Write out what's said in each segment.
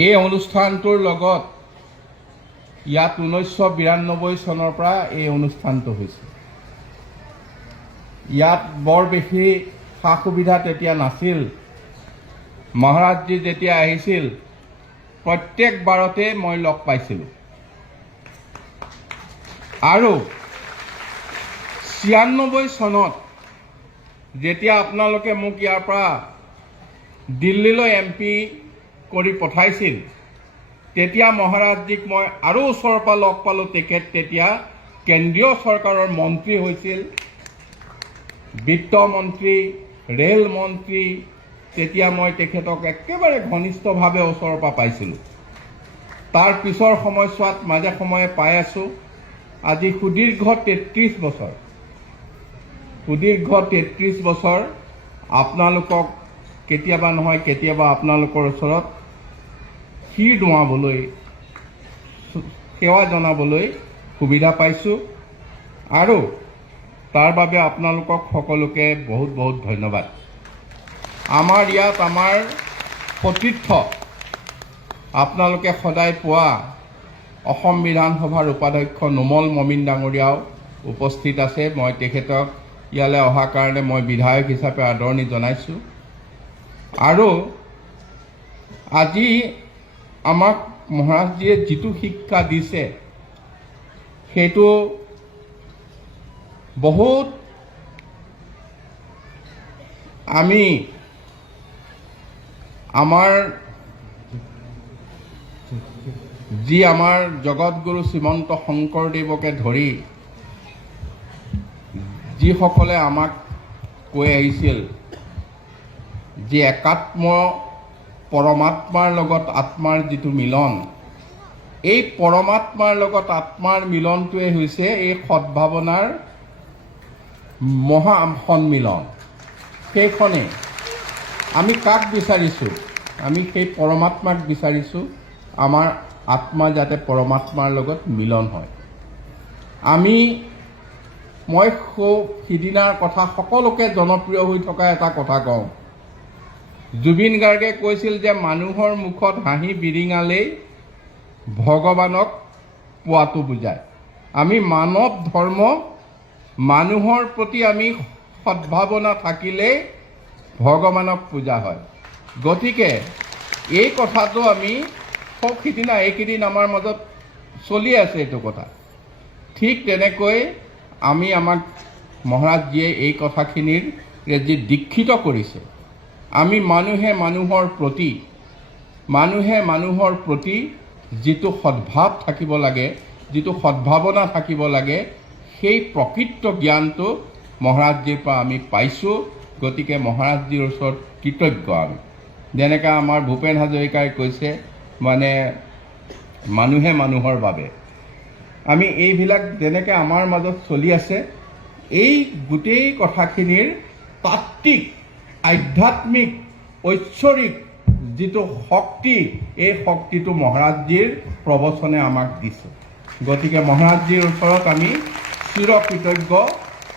এই অনুষ্ঠানটোৰ লগত ইয়াত 1992 চনৰ পৰা এই অনুষ্ঠানটো হৈছে। ইয়াত বৰ বেছি সা সুবিধা তেতিয়া নাছিল। মহাৰাজজি যেতিয়া আহিছিল প্ৰত্যেকবাৰতে মই লগ পাইছিলোঁ আৰু 96 চনত যেতিয়া আপোনালোকে মোক ইয়াৰ পৰা দিল্লীলৈ MP কৰি পঠাইছিল তেতিয়া মহাৰাজজিক মই আৰু ওচৰৰ পৰা লগ পালোঁ। তেখেত তেতিয়া কেন্দ্ৰীয় চৰকাৰৰ মন্ত্ৰী হৈছিল, বিত্ত মন্ত্ৰী, ৰেল মন্ত্ৰী। তেতিয়া মই তেখেতক একেবাৰে ঘনিষ্ঠভাৱে ওচৰৰ পৰা পাইছিলোঁ। তাৰ পিছৰ সময়ছোৱাত মাজে সময়ে পাই আছোঁ। আজি সুদীৰ্ঘ 33 বছৰ আপোনালোকক কেতিয়াবা নহয় কেতিয়াবা আপোনালোকৰ ওচৰত শিৰ দোৱাবলৈ, সেৱা জনাবলৈ সুবিধা পাইছোঁ আৰু তাৰ বাবে আপোনালোকক সকলোকে বহুত বহুত ধন্যবাদ। আমাৰ ইয়াত আমাৰ সতীৰ্থ আপোনালোকে সদায় পোৱা অসম বিধানসভাৰ উপাধ্যক্ষ নোমল মমিন ডাঙৰীয়াও উপস্থিত আছে। মই তেখেতক ইয়ালৈ অহাৰ কাৰণে মই বিধায়ক হিচাপে আদৰণি জনাইছোঁ আৰু আজি আমাক মহাৰাজজিয়ে যিটো শিক্ষা দিছে সেইটো বহুত আমি আমাৰ জগতগুৰু শ্ৰীমন্ত শংকৰদেৱকে ধৰি যিসকলে আমাক কৈ আহিছিল যে একাত্ম পৰমাত্মাৰ লগত আত্মাৰ যিটো মিলন, এই পৰমাত্মাৰ লগত আত্মাৰ মিলনটোৱে হৈছে এই সদ্ভাৱনাৰ মহা সন্মিলন। সেইখনে আমি কাক বিচাৰিছোঁ? আমি সেই পৰমাত্মাক বিচাৰিছোঁ। আমাৰ আত্মা যাতে পৰমাত্মাৰ লগত মিলন হয়। মই সিদিনাৰ কথা সকলোকে জনপ্ৰিয় হৈ থকা এটা কথা কওঁ। জুবিন গাৰ্গে কৈছিল যে মানুহৰ মুখত হাঁহি বিৰিঙালেই ভগৱানক পোৱাটো বুজায়। আমি মানৱ ধৰ্ম, মানুহৰ প্ৰতি আমি সদ্ভাৱনা থাকিলেই ভগৱানক পূজা হয়। গতিকে এই কথাটো আমি সিদিনা এইকেইদিন আমাৰ মাজত চলি আছে এইটো কথা। ঠিক তেনেকৈ আমাক মহাৰাজজিয়ে এই কথাখিনিৰ যি দীক্ষিত কৰিছে, আমি মানুহে মানুহৰ প্ৰতি যিটো সদ্ভাৱ থাকিব লাগে, যিটো সদ্ভাৱনা থাকিব লাগে, সেই প্ৰকৃত জ্ঞানটো মহাৰাজজিৰ পৰা আমি পাইছোঁ। গতিকে মহাৰাজজিৰ ওচৰত কৃতজ্ঞ আমি। যেনেকৈ আমাৰ ভূপেন হাজৰিকাই কৈছে, মানে মানুহে মানুহৰ বাবে। আমি এইবিলাক যেনেকৈ আমাৰ মাজত চলি আছে, এই গোটেই কথাখিনিৰ তাত্ত্বিক, আধ্যাত্মিক, ঐশ্বৰিক যিটো শক্তি, এই শক্তিটো মহাৰাজজিৰ প্ৰবচনে আমাক দিছে। গতিকে মহাৰাজজিৰ ওচৰত আমি চিৰকৃতজ্ঞ।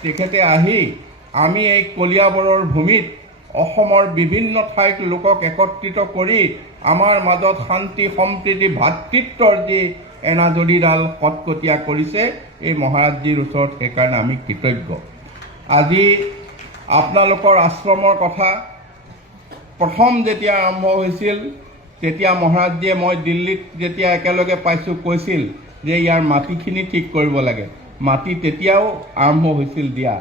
তেখেতে আহি আমি এই কলিয়াবৰৰ ভূমিত অসমৰ বিভিন্ন ঠাইৰ লোকক একত্ৰিত কৰি আমাৰ মাজত শান্তি সম্প্ৰীতি ভাতৃত্বৰ যি এনাজৰীডাল কটকটীয়া কৰিছে, এই মহাৰাজজিৰ ওচৰত সেইকাৰণে আমি কৃতজ্ঞ। আজি আপোনালোকৰ আশ্ৰমৰ কথা প্ৰথম যেতিয়া আৰম্ভ হৈছিল তেতিয়া মহাৰাজজিয়ে, মই দিল্লীত যেতিয়া একেলগে পাইছোঁ, কৈছিল যে ইয়াৰ মাটিখিনি ঠিক কৰিব লাগে। মাটি তেতিয়াও আৰম্ভ হৈছিল দিয়া,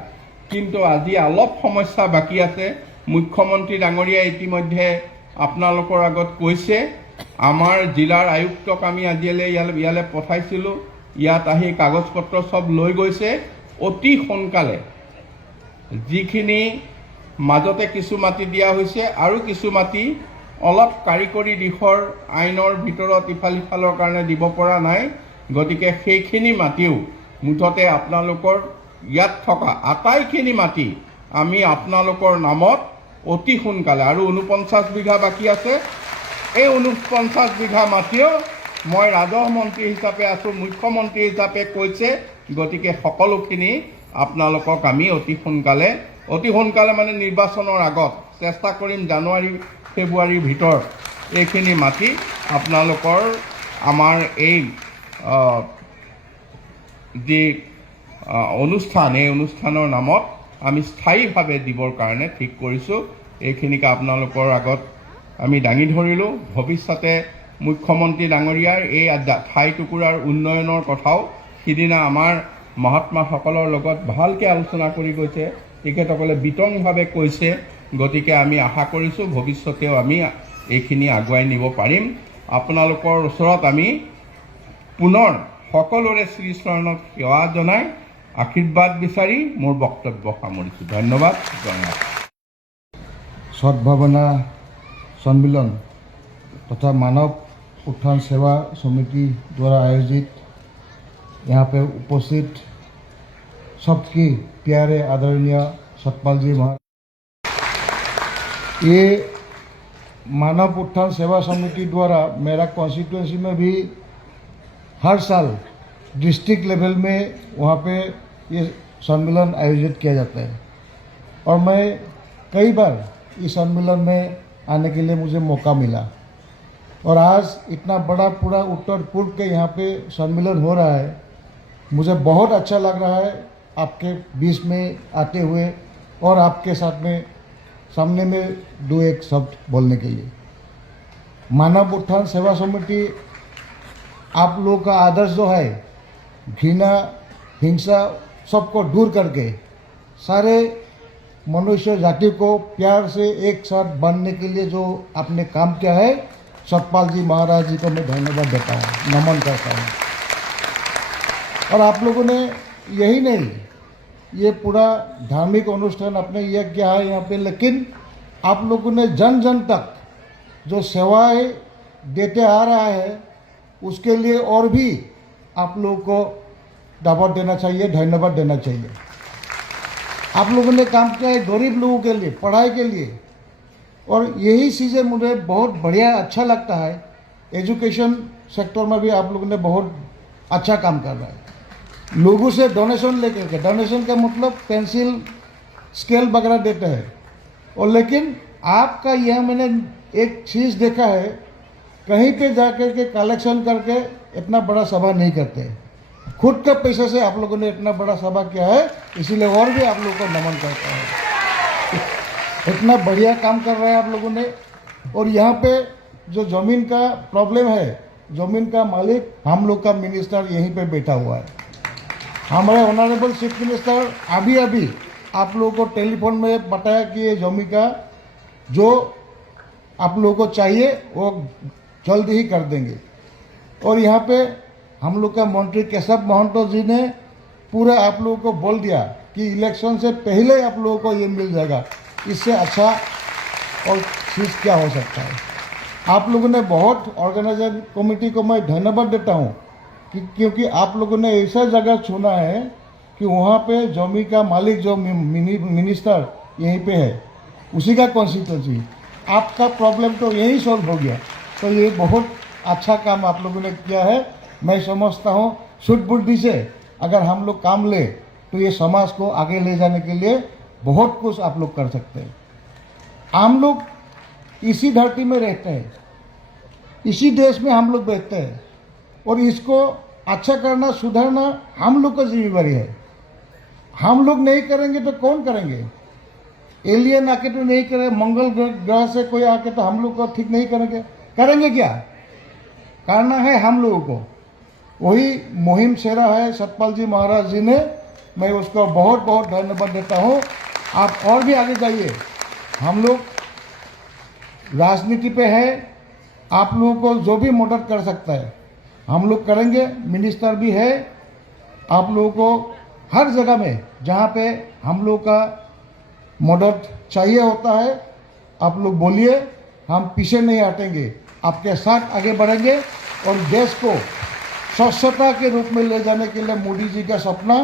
কিন্তু আজি অলপ সমস্যা বাকী আছে। মুখ্যমন্ত্ৰী ডাঙৰীয়াই ইতিমধ্যে আপোনালোকৰ আগত কৈছে। আমাৰ জিলাৰ আয়ুক্তক আমি আজিলৈ ইয়ালৈ পঠাইছিলোঁ। ইয়াত আহি কাগজ পত্ৰ চব লৈ গৈছে। অতি সোনকালে যিখিনি মাজতে কিছু মাটি দিয়া হৈছে আৰু কিছু মাটি অলপ কাৰিকৰী দিশৰ আইনৰ ভিতৰত ইফাল সিফালৰ কাৰণে দিব পৰা নাই। গতিকে সেইখিনি মাটিও মুঠতে আপোনালোকৰ ইয়াত থকা আটাইখিনি মাটি আমি আপোনালোকৰ নামত অতি সোনকালে, আৰু 49 বিঘা বাকী আছে, এই 49 বিঘা মাটিও মই ৰাজহ মন্ত্ৰী হিচাপে আছোঁ, মুখ্যমন্ত্ৰী হিচাপে কৈছে। গতিকে সকলোখিনি আপোনালোকক আমি অতি সোনকালে মানে নিৰ্বাচনৰ আগত চেষ্টা কৰিম জানুৱাৰী ফেব্ৰুৱাৰীৰ ভিতৰত এইখিনি মাটি আপোনালোকৰ আমাৰ এই যি অনুষ্ঠান, এই অনুষ্ঠানৰ নামত আমি স্থায়ীভাৱে দিবৰ কাৰণে ঠিক কৰিছোঁ। এইখিনিকে আপোনালোকৰ আগত আমি দাঙি ধৰিলোঁ। ভৱিষ্যতে মুখ্যমন্ত্ৰী ডাঙৰীয়াৰ এই ঠাই টুকুৰাৰ উন্নয়নৰ কথাও সিদিনা আমাৰ মহাত্মাসকলৰ লগত ভালকৈ আলোচনা কৰি গৈছে, তেখেতসকলে বিতংভাৱে কৈছে। গতিকে আমি আশা কৰিছোঁ ভৱিষ্যতেও আমি এইখিনি আগুৱাই নিব পাৰিম। আপোনালোকৰ ওচৰত আমি পুনৰ সকলোৰে শ্ৰীচৰণত সেৱা জনাই আশীৰ্বাদ বিচাৰি মোৰ বক্তব্য সামৰিছোঁ। ধন্যবাদ। জনাব सद्भावना सम्मेलन तथा मानव उत्थान सेवा समिति द्वारा आयोजित यहाँ पे उपस्थित सबकी प्यारे आदरणीय सतपाल जी महाराज, ये मानव उत्थान सेवा समिति द्वारा मेरा कॉन्स्टिट्यूंसी में भी हर साल डिस्ट्रिक्ट लेवल में वहाँ पे ये सम्मेलन आयोजित किया जाता है और मैं कई बार इस सम्मेलन में आने के लिए मुझे मौका मिला और आज इतना बड़ा पूरा उत्तर पूर्व के यहाँ पे सम्मेलन हो रहा है। मुझे बहुत अच्छा लग रहा है आपके बीच में आते हुए और आपके साथ में सामने में दो एक शब्द बोलने के लिए। मानव उत्थान सेवा समिति आप लोगों का आदर्श जो है, घृणा हिंसा सबको दूर करके सारे मनुष्य जाति को प्यार से एक साथ बनने के लिए जो आपने काम किया है, सतपाल जी महाराज जी को मैं धन्यवाद देता हूँ, नमन करता हूँ। और आप लोगों ने यही नहीं, ये पूरा धार्मिक अनुष्ठान आपने ये किया है यहाँ पे, लेकिन आप लोगों ने जन जन तक जो सेवाएं देते आ रहा है उसके लिए और भी आप लोगों को दावत देना चाहिए, धन्यवाद देना चाहिए। आप लोगों ने काम किया है गरीब लोगों के लिए, पढ़ाई के लिए, और यही चीज़ें मुझे बहुत बढ़िया अच्छा लगता है। एजुकेशन सेक्टर में भी आप लोगों ने बहुत अच्छा काम कर रहा है। लोगों से डोनेशन लेकर के, डोनेशन का मतलब पेंसिल स्केल वगैरह देते हैं, और लेकिन आपका यह मैंने एक चीज़ देखा है, कहीं पे जाकर के कलेक्शन करके इतना बड़ा सभा नहीं करते, खुद के पैसे से आप लोगों ने इतना बड़ा सभा किया है, इसीलिए और भी आप लोगों को नमन करता है। इतना बढ़िया काम कर रहे हैं आप लोगों ने। और यहाँ पे जो ज़मीन का प्रॉब्लम है, ज़मीन का मालिक हम लोग का मिनिस्टर यहीं पे बैठा हुआ है। हमारे ऑनरेबल चीफ मिनिस्टर अभी अभी आप लोगों को टेलीफोन में बताया कि ये ज़मीन का जो आप लोगों को चाहिए वो जल्द ही कर देंगे। और यहाँ पे हम लोग का मंत्री केशव महंतो जी ने पूरा आप लोगों को बोल दिया कि इलेक्शन से पहले आप लोगों को ये मिल जाएगा। इससे अच्छा और चीज़ क्या हो सकता है। आप लोगों ने बहुत ऑर्गेनाइजर कमेटी को मैं धन्यवाद देता हूँ क्योंकि आप लोगों ने ऐसा जगह चुना है कि वहाँ पे जमीन का मालिक जो मिनिस्टर यहीं पे है, उसी का कॉन्स्टिट्यूंसी, आपका प्रॉब्लम तो यही सॉल्व हो गया। तो ये बहुत अच्छा काम आप लोगों ने किया है। मैं समझता हूँ शुद्ध बुद्धि से अगर हम लोग काम ले तो ये समाज को आगे ले जाने के लिए बहुत कुछ आप लोग कर सकते हैं। हम लोग इसी धरती में रहते हैं, इसी देश में हम लोग रहते हैं, और इसको अच्छा करना, सुधारना हम लोग का जिम्मेवारी है। हम लोग नहीं करेंगे तो कौन करेंगे? एलियन आके तो नहीं करे, मंगल ग्रह से कोई आके तो हम लोग को ठीक नहीं करेंगे। करेंगे क्या? करना है हम लोगों को। वही मुहिम छेड़ा है सतपाल जी महाराज जी ने, मैं उसको बहुत बहुत धन्यवाद देता हूँ। आप और भी आगे जाइए, हम लोग राजनीति पे है, आप लोगों को जो भी मदद कर सकता है हम लोग करेंगे। मिनिस्टर भी है, आप लोगों को हर जगह में जहाँ पे हम लोग का मदद चाहिए होता है आप लोग बोलिए, हम पीछे नहीं हटेंगे, आपके साथ आगे बढ़ेंगे। और देश को स्वच्छता के रूप में ले जाने के लिए मोदी जी का सपना,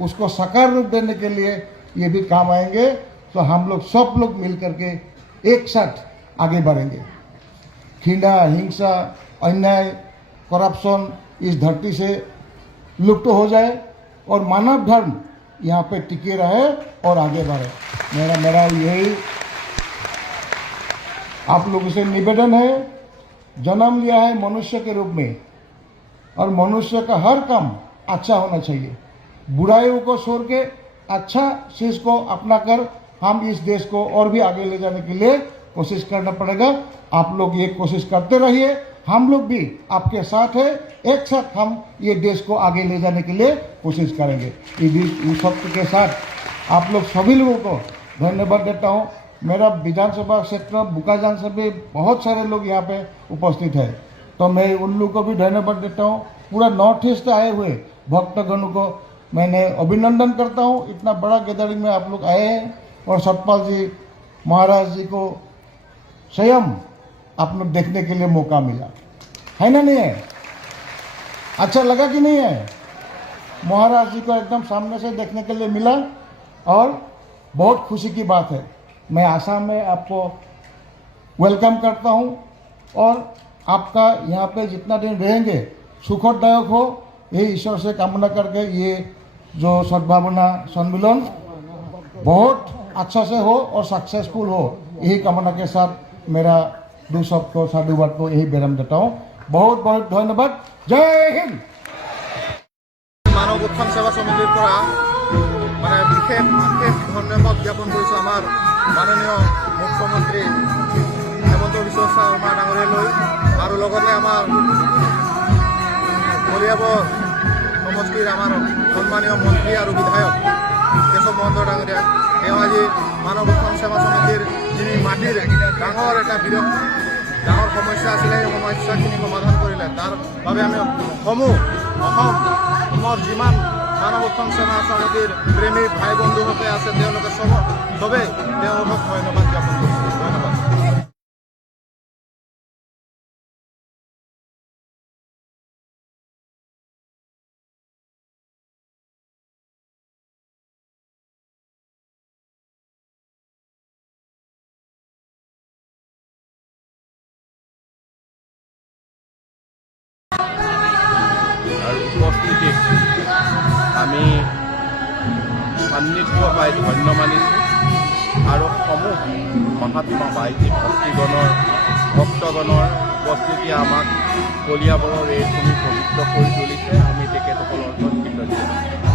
उसको साकार रूप देने के लिए ये भी काम आएंगे। तो हम लोग सब लोग मिल करके एक साथ आगे बढ़ेंगे। घृणा हिंसा अन्याय करप्शन इस धरती से लुप्त हो जाए और मानव धर्म यहाँ पे टिके रहे और आगे बढ़े। मेरा यही आप लोगों से निवेदन है। जन्म लिया है मनुष्य के रूप में और मनुष्य का हर काम अच्छा होना चाहिए। बुराइयों को छोड़ के अच्छा चीज को अपना कर हम इस देश को और भी आगे ले जाने के लिए कोशिश करना पड़ेगा। आप लोग ये कोशिश करते रहिए, हम लोग भी आपके साथ है, एक साथ हम ये देश को आगे ले जाने के लिए कोशिश करेंगे। इस वक्त के साथ आप लोग सभी लोगों को धन्यवाद देता हूँ। मेरा विधानसभा क्षेत्र बुकाजान से भी बहुत सारे लोग यहाँ पे उपस्थित है, तो मैं उन लोगों को भी धन्यवाद देता हूँ। पूरा नॉर्थ ईस्ट आए हुए भक्तगणों को मैंने अभिनंदन करता हूँ। इतना बड़ा गैदरिंग में आप लोग आए हैं और सतपाल जी महाराज जी को स्वयं आप लोग देखने के लिए मौका मिला है ना, नहीं है? अच्छा लगा कि नहीं है? महाराज जी को एकदम सामने से देखने के लिए मिला और बहुत खुशी की बात है। मैं आसाम में आपको वेलकम करता हूं और आपका यहाँ पे जितना दिन रहेंगे सुखदायक हो, ये ईश्वर से कामना करके ये जो सद्भावना सम्मेलन बहुत अच्छा से हो और सक्सेसफुल हो, यही कामना के साथ मेरा दो शब्द को साधुवाद को यही विराम देता हूँ। बहुत बहुत धन्यवाद। जय हिंद। मानव उत्थान सेवा समितिर পৰা মানে বিশেষ ধন্যবাদ জ্ঞাপন কৰিছোঁ আমাৰ মাননীয় মুখ্যমন্ত্ৰী হেমন্ত বিশ্ব শৰ্মা ডাঙৰীয়ালৈ আৰু লগতে আমাৰ কলিয়াবৰ সমষ্টিৰ আমাৰ সন্মানীয় মন্ত্ৰী আৰু বিধায়ক কেশৱ মহন্ত ডাঙৰীয়া। তেওঁ আজি মানৱ উত্থান সেৱা সমিতিৰ যিনি মাটিৰ ডাঙৰ এটা ডাঙৰ সমস্যা আছিলে, সেই সমস্যাখিনি সমাধান কৰিলে। তাৰ বাবে আমি অসমৰ যিমান মানৱ উত্থান সেৱা সমিতিৰ প্ৰেমী ভাই বন্ধুহঁতে আছে তেওঁলোকে চবেই তেওঁলোকক ধন্যবাদ জ্ঞাপন কৰিছোঁ। ধন্যবাদ। আৰু উপস্থিতিত আমি সান্নিধ্য পাই ধন্য মানিছোঁ আৰু সমূহ মহাত্মা বাইজী ভক্তগণৰ উপস্থিতি আমাক কলিয়াবৰৰ এই ভূমি পবিত্ৰ কৰি তুলিছে। আমি তেখেতসকলৰ ওচৰত কৃতজ্ঞ।